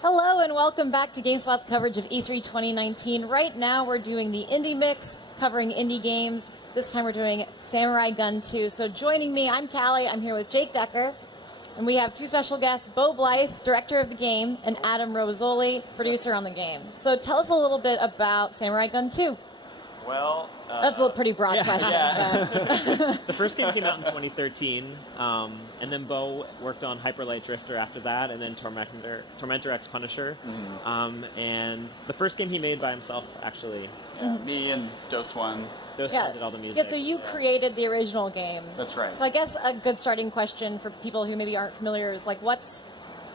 Hello and welcome back to GameSpot's coverage of E3 2019. Right now we're doing the Indie Mix, covering indie games. This time we're doing Samurai Gunn 2. So joining me, I'm Callie, I'm here with Jake Decker, and we have two special guests, Bo Blythe, director of the game, and Adam Rosoli, producer on the game. So tell us a little bit about Samurai Gunn 2. Well, That's a pretty broad question. Yeah. The first game came out in 2013, and then Bo worked on Hyper Light Drifter after that, and then Tormentor X Punisher. And the first game he made by himself, actually. Yeah, me and Doswan. Doswan did all the music. Yeah, so you created the original game. That's right. So I guess a good starting question for people who maybe aren't familiar is like, what's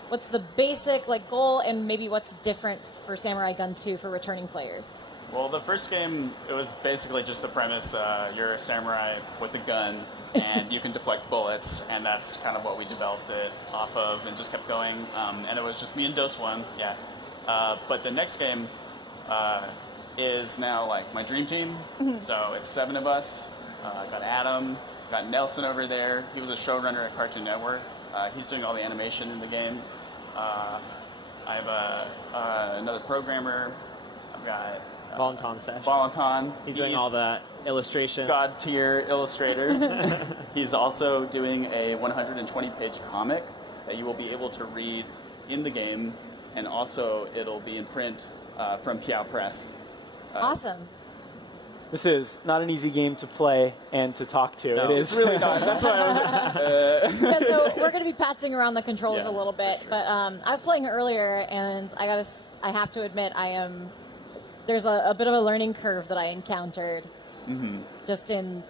the basic goal, and maybe what's different for Samurai Gunn 2 for returning players? Well, the first game, it was basically just the premise, you're a samurai with a gun, and you can deflect bullets, and that's kind of what we developed it off of, and just kept going, and it was just me and Doswan, yeah. But the next game is now, my dream team, so it's 7 of us. Got Adam, got Nelson over there, he was a showrunner at Cartoon Network. He's doing all the animation in the game. I have another programmer. I've got Valentin. He's doing all the illustrations. God tier illustrator. He's also doing a 120-page comic that you will be able to read in the game, and also it'll be in print from Piao Press. Awesome. This is not an easy game to play and to talk to. No, it is really not. That's why I was Yeah, so we're going to be passing around the controllers Yeah, a little bit, for sure. but I was playing earlier, and I have to admit, there's a bit of a learning curve that I encountered. Just in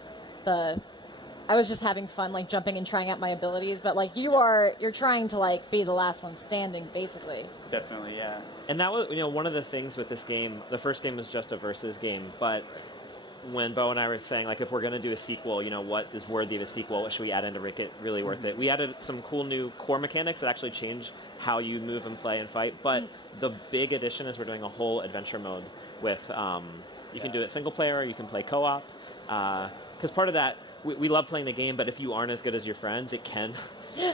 I was just having fun, jumping and trying out my abilities, but you're trying to be the last one standing, basically. Definitely, yeah. And that was, one of the things with this game. The first game was just a versus game, but when Bo and I were saying, if we're going to do a sequel, what is worthy of a sequel? What should we add in to make it really worth it? We added some cool new core mechanics that actually change how you move and play and fight. But the big addition is we're doing a whole adventure mode with, you can do it single player, or you can play co-op. Because part of that, we love playing the game, but if you aren't as good as your friends, it can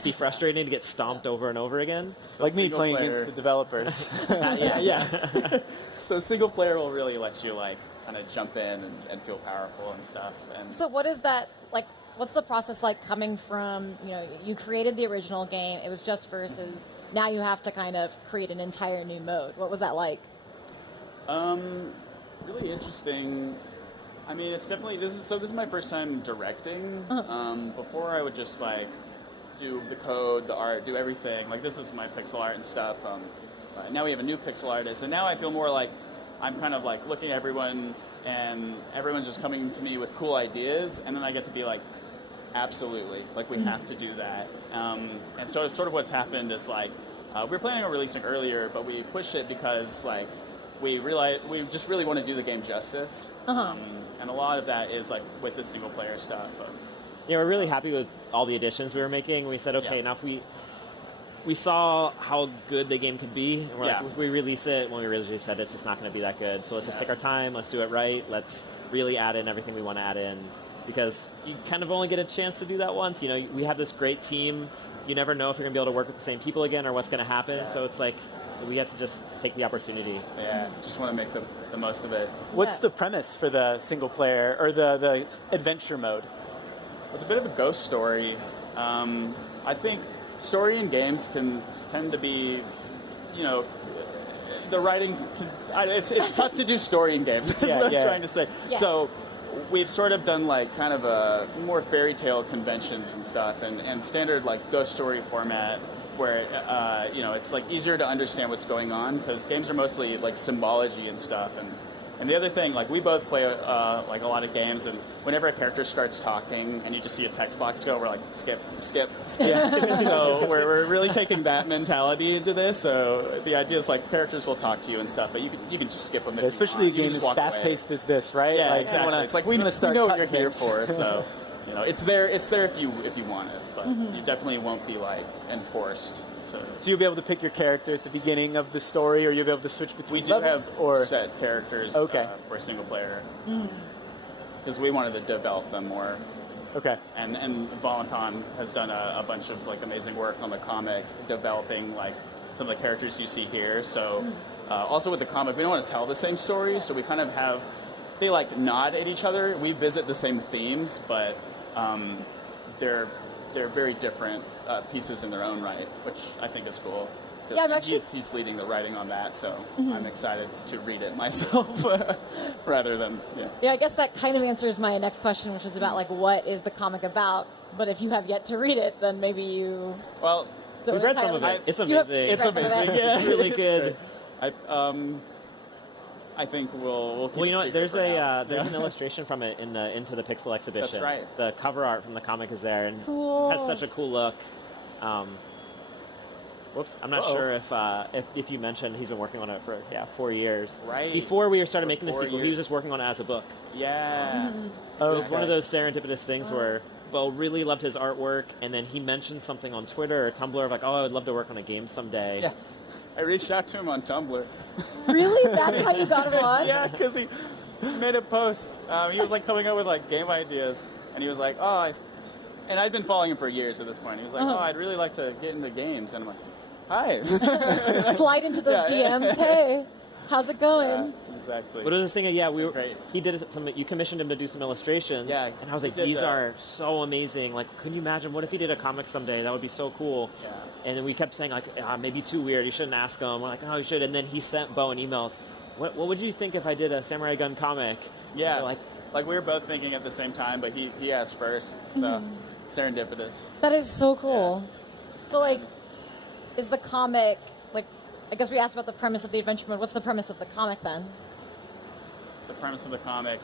be frustrating to get stomped over and over again. So like me playing player. against the developers. Yeah. So single player will really let you kind of jump in and feel powerful and stuff. And So what is that, what's the process like coming from, you created the original game, it was just versus, now you have to kind of create an entire new mode. What was that like? Really interesting. I mean, it's definitely this is my first time directing. Before I would just do the code, the art, do everything. This is my pixel art and stuff. Now we have a new pixel artist, and now I feel more like I'm kind of looking at everyone, and everyone's just coming to me with cool ideas, and then I get to be absolutely, we have to do that. And so sort of what's happened is we were planning on releasing earlier, but we pushed it because we realized we just really want to do the game justice. And a lot of that is with the single player stuff. Yeah, we're really happy with all the additions we were making. We said, okay, now if we saw how good the game could be, and we're if we release it, when we originally said it's just not going to be that good, so let's just take our time, let's do it right, let's really add in everything we want to add in, because you kind of only get a chance to do that once. We have this great team, you never know if you're going to be able to work with the same people again or what's going to happen, so it's we have to just take the opportunity. Yeah, just want to make the most of it. What's the premise for the single player, or the adventure mode? It's a bit of a ghost story. I think story in games can tend to be, the writing, it's tough to do story in games, that's what I'm trying to say. Yeah. So we've sort of done kind of a more fairy tale conventions and stuff, and standard ghost story format, where it's easier to understand what's going on, because games are mostly symbology and stuff. And the other thing, we both play a lot of games, and whenever a character starts talking and you just see a text box go, we're skip. So we're really taking that mentality into this. So the idea is characters will talk to you and stuff, but you can just skip them. Especially a game as fast-paced as this, right? Yeah, exactly. It's we know what you're here for, so it's there if you want it, but you definitely won't be enforced. So you'll be able to pick your character at the beginning of the story, or you'll be able to switch between we do levels, have set characters for a single player, because we wanted to develop them more. Okay. And Valentin has done a bunch of amazing work on the comic, developing some of the characters you see here. So also with the comic, we don't want to tell the same story, so we kind of have, they like nod at each other. We visit the same themes, but they're very different pieces in their own right, which I think is cool. Yeah, I'm actually... he's leading the writing on that, so I'm excited to read it myself rather than, Yeah, I guess that kind of answers my next question, which is about, like, what is the comic about? But if you have yet to read it, then maybe you... Well, we've read some of it. It's amazing. It's amazing. Yeah. It's really good. I think we'll keep well, you know it what? There's secret there's an illustration from it in the Into the Pixel exhibition. That's right. The cover art from the comic is there, and Cool. it has such a cool look. Whoops, I'm not sure if you mentioned he's been working on it for 4 years. Right. Before we started making the 4 sequel, he was just working on it as a book. Yeah. It was one of those serendipitous things where Bo really loved his artwork, and then he mentioned something on Twitter or Tumblr of like, oh, I would love to work on a game someday. Yeah. I reached out to him on Tumblr. Really? That's how you got him on? Yeah, because he made a post. He was like coming up with like game ideas, and he was like, and I'd been following him for years at this point. He was like, I'd really like to get into games, and I'm like, hi. Slide into those DMs. Hey, how's it going? Yeah, exactly. But it was this thing of, great. He did you commissioned him to do some illustrations. Yeah, and I was like, he did these that. are so amazing. Like, couldn't you imagine, what if he did a comic someday? That would be so cool. Yeah. And then we kept saying, like, maybe too weird, you shouldn't ask him. We're like, oh, you should. And then he sent Bo an emails, what would you think if I did a Samurai Gun comic? Yeah, like we were both thinking at the same time, but he asked first, so serendipitous. That is so cool. So, like, is the comic, like, I guess we asked about the premise of the adventure mode. What's the premise of the comic, then? The premise of the comic,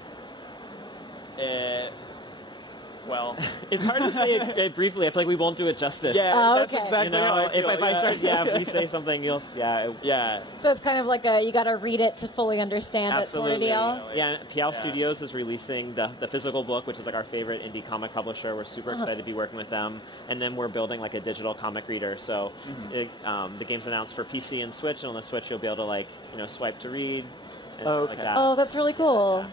well... it's hard to say it briefly. I feel like we won't do it justice. Yeah, that's okay. exactly how I feel. If I start, if we say something, Yeah. So it's kind of like you got to read it to fully understand Absolutely. it sort of deal? Yeah, Piao Studios is releasing the physical book, which is like our favorite indie comic publisher. We're super excited to be working with them. And then we're building like a digital comic reader. So the game's announced for PC and Switch, and on the Switch you'll be able to like, swipe to read and stuff like that. Oh, that's really cool.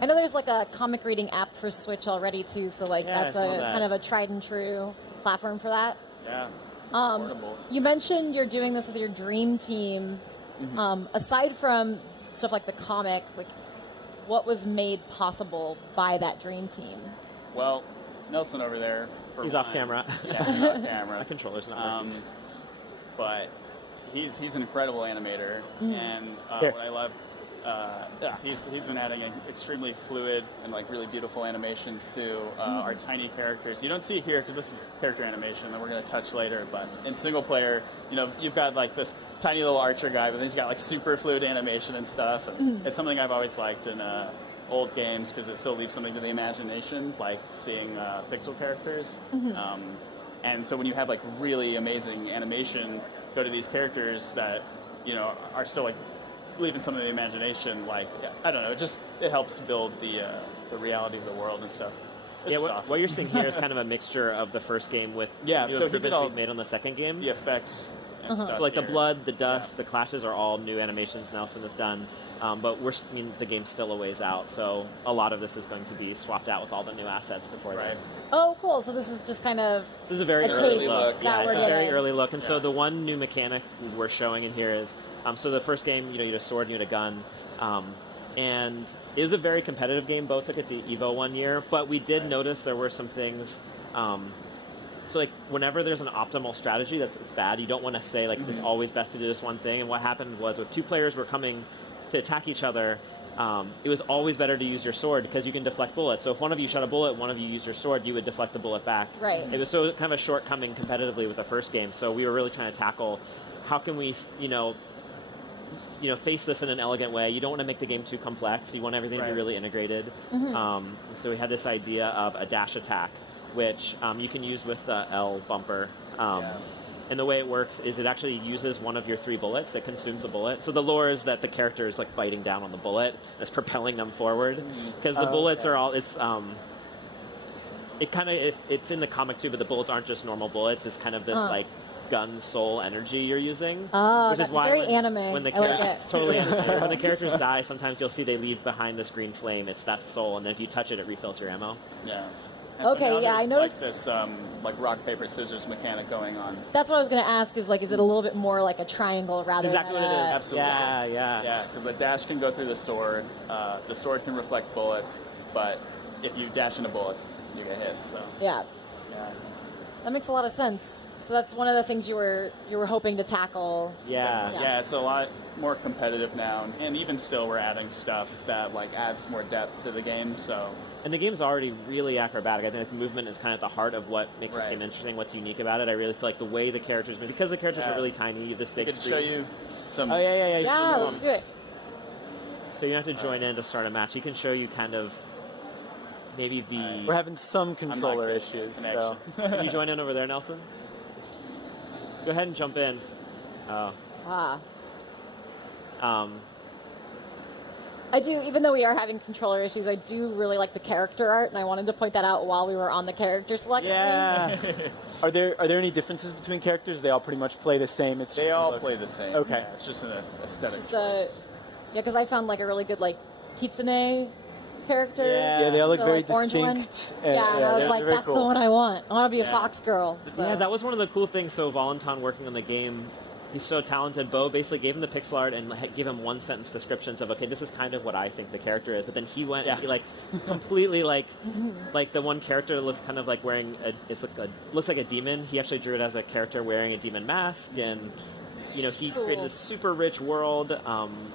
I know there's like a comic reading app for Switch already too, so like that's kind of a tried and true platform for that. Yeah. Portable. You mentioned you're doing this with your dream team. Aside from stuff like the comic, like what was made possible by that dream team? Well, Nelson over there. He's off camera. Yeah, he's off camera. My controller's not working. But he's an incredible animator, and what I love. He's been adding extremely fluid and like really beautiful animations to our tiny characters. You don't see it here because this is character animation that we're going to touch later. But in single player, you've got like this tiny little archer guy, but he's got like super fluid animation and stuff. And it's something I've always liked in old games because it still leaves something to the imagination, like seeing pixel characters. And so when you have like really amazing animation go to these characters that are still like leaving some of the imagination, like I don't know, it helps build the reality of the world and stuff. Awesome. What you're seeing here is kind of a mixture of the first game with so the improvements we've made on the second game. The effects and stuff. So like here. the blood, the dust, the clashes are all new animations Nelson has done. But the game's still a ways out, so a lot of this is going to be swapped out with all the new assets before then. Oh, cool. So this is just kind of this is a very early early look. Yeah, it's a very early look. And Yeah. so the one new mechanic we're showing in here is, so the first game, you had a sword, you had a gun. And it was a very competitive game. Bo took it to EVO one year, but we did notice there were some things. So like whenever there's an optimal strategy it's bad, you don't want to say like it's always best to do this one thing. And what happened was if two players were coming to attack each other, it was always better to use your sword because you can deflect bullets. So if one of you shot a bullet, one of you used your sword, you would deflect the bullet back. Right. It was so kind of a shortcoming competitively with the first game. So we were really trying to tackle how can we, face this in an elegant way. You don't want to make the game too complex. You want everything to be really integrated. So we had this idea of a dash attack, which you can use with the L bumper. And the way it works is it actually uses one of your 3 bullets. It consumes a bullet. So the lore is that the character is like biting down on the bullet. It's propelling them forward. Because the bullets are all... It's in the comic too, but the bullets aren't just normal bullets. It's kind of this like gun soul energy you're using. Oh, which is why very anime. When the I like characters it. totally anime. When the characters die, sometimes you'll see they leave behind this green flame. It's that soul, and then if you touch it, it refills your ammo. Yeah. And Okay, now yeah, I there's, noticed- like this like rock paper scissors mechanic going on. That's what I was going to ask. Is it a little bit more like a triangle rather Exactly than what it is. Absolutely. Yeah. Yeah, because the dash can go through the sword. The sword can reflect bullets, but if you dash into bullets, you get hit. So Yeah, yeah. that makes a lot of sense. So that's one of the things you were hoping to tackle. Yeah. Yeah, it's a lot more competitive now, and even still, we're adding stuff that like adds more depth to the game. So And the game's already really acrobatic. I think movement is kind of at the heart of what makes this Right. game interesting, what's unique about it. I really feel like the way the characters move, because the characters Yeah. are really tiny, you have this I big could screen. show you some. Oh, yeah. Yeah, let's do it. So you don't have to join in to start a match. You can show you kind of maybe the... We're having some I'm controller not good issues. at So. connection. Can you join in over there, Nelson? Go ahead and jump in. Oh. Ah. Um, I do, even though we are having controller issues, I do really like the character art, and I wanted to point that out while we were on the character select yeah. Are there any differences between characters? They all pretty much play the same. It's They just all look- play the same. Okay. Yeah, it's just an aesthetic screen. choice. Yeah, because I found like a really good like Kitsune character. Yeah. Yeah, they all look The, very like, orange one. distinct. Yeah, and I was they're like, very that's the cool. one I want. I want to be a Yeah. fox girl. So. Yeah, that was one of the cool things. So Valentin working on the game, he's so talented. Bo basically gave him the pixel art and gave him one sentence descriptions of, okay, this is kind of what I think the character is. But then he went and he like completely like the one character that looks kind of like wearing looks like a demon. He actually drew it as a character wearing a demon mask, and he created this super rich world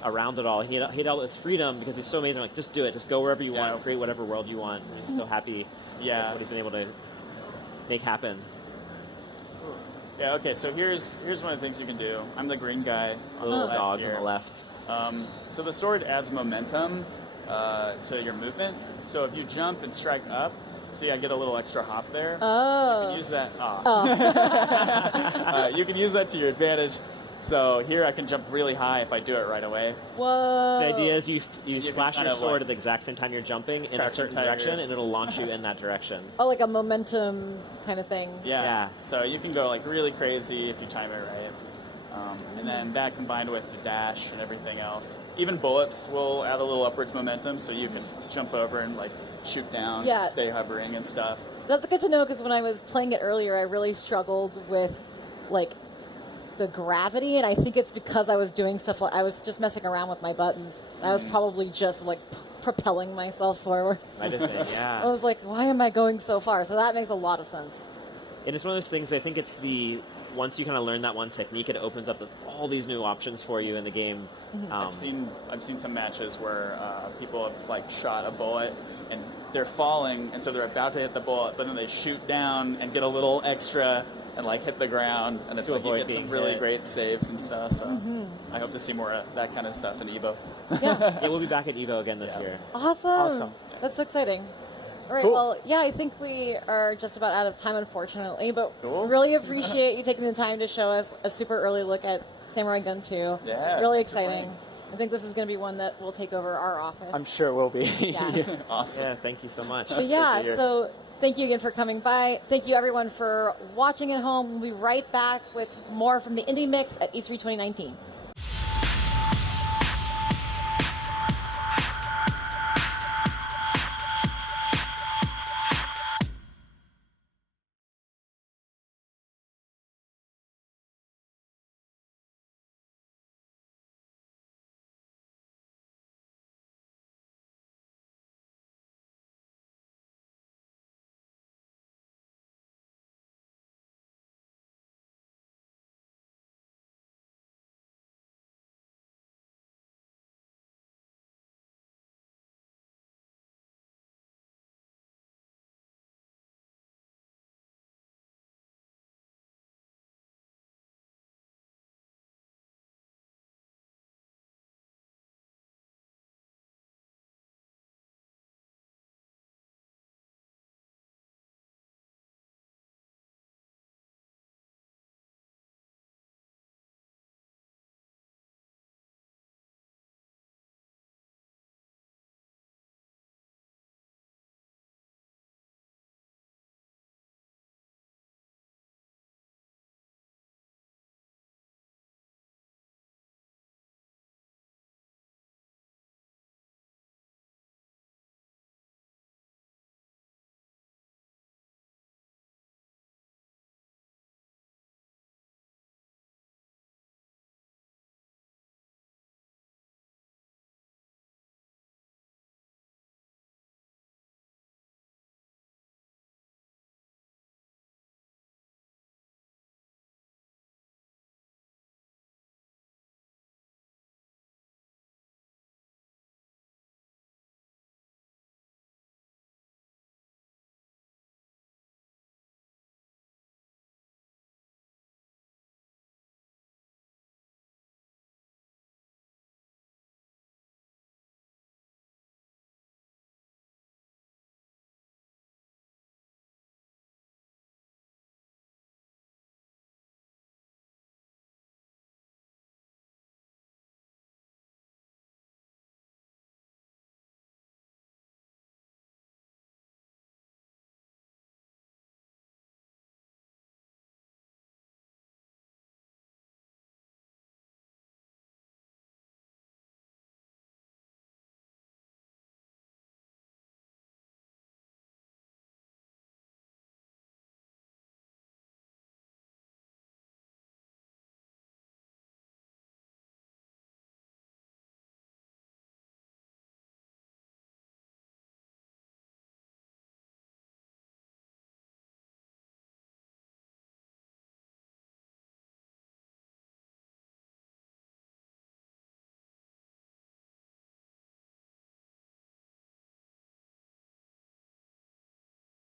around it all. He had all this freedom because he's so amazing. Like, just do it, just go wherever you want, create whatever world you want. And he's so happy. Yeah. with what he's been able to make happen. Yeah. Okay. So here's one of the things you can do. I'm the green guy. A little left dog here. on the left. So the sword adds momentum to your movement. So if you jump and strike up, see, I get a little extra hop there. You Oh. can use that. You can use that to your advantage. So here I can jump really high if I do it right away. Whoa. The idea is you can slash kind your of, sword like, at the exact same time you're jumping in a crouch certain and tiger. direction, and it'll launch you in that direction. Oh, like a momentum kind of thing. Yeah. So you can go like really crazy if you time it right. And then that combined with the dash and everything else. Even bullets will add a little upwards momentum, so you can jump over and like shoot down, Yeah. stay hovering and stuff. That's good to know because when I was playing it earlier, I really struggled with like the gravity, and I think it's because I was doing stuff like I was just messing around with my buttons. I was probably just like propelling myself forward. I did think, I yeah. was like, why am I going so far? So that makes a lot of sense. And it's one of those things, I think it's once you kind of learn that one technique, it opens up all these new options for you in the game. I've seen some matches where people have like shot a bullet and they're falling, and so they're about to hit the bullet, but then they shoot down and get a little extra and like hit the ground, and it's To like you avoid get some being really hit. great saves and stuff. So I hope to see more of that kind of stuff in Evo. Yeah. Yeah, we'll be back at Evo again this year. Awesome. Awesome. That's so exciting. All right, Cool. well, yeah, I think we are just about out of time, unfortunately, but Cool. really appreciate you taking the time to show us a super early look at Samurai Gun 2. Yeah, Really thanks for exciting. playing. I think this is going to be one that will take over our office. I'm sure it will be. Yeah. Awesome. Yeah, thank you so much. But yeah, hear. so thank you again for coming by. Thank you everyone for watching at home. We'll be right back with more from the Indie Mix at E3 2019.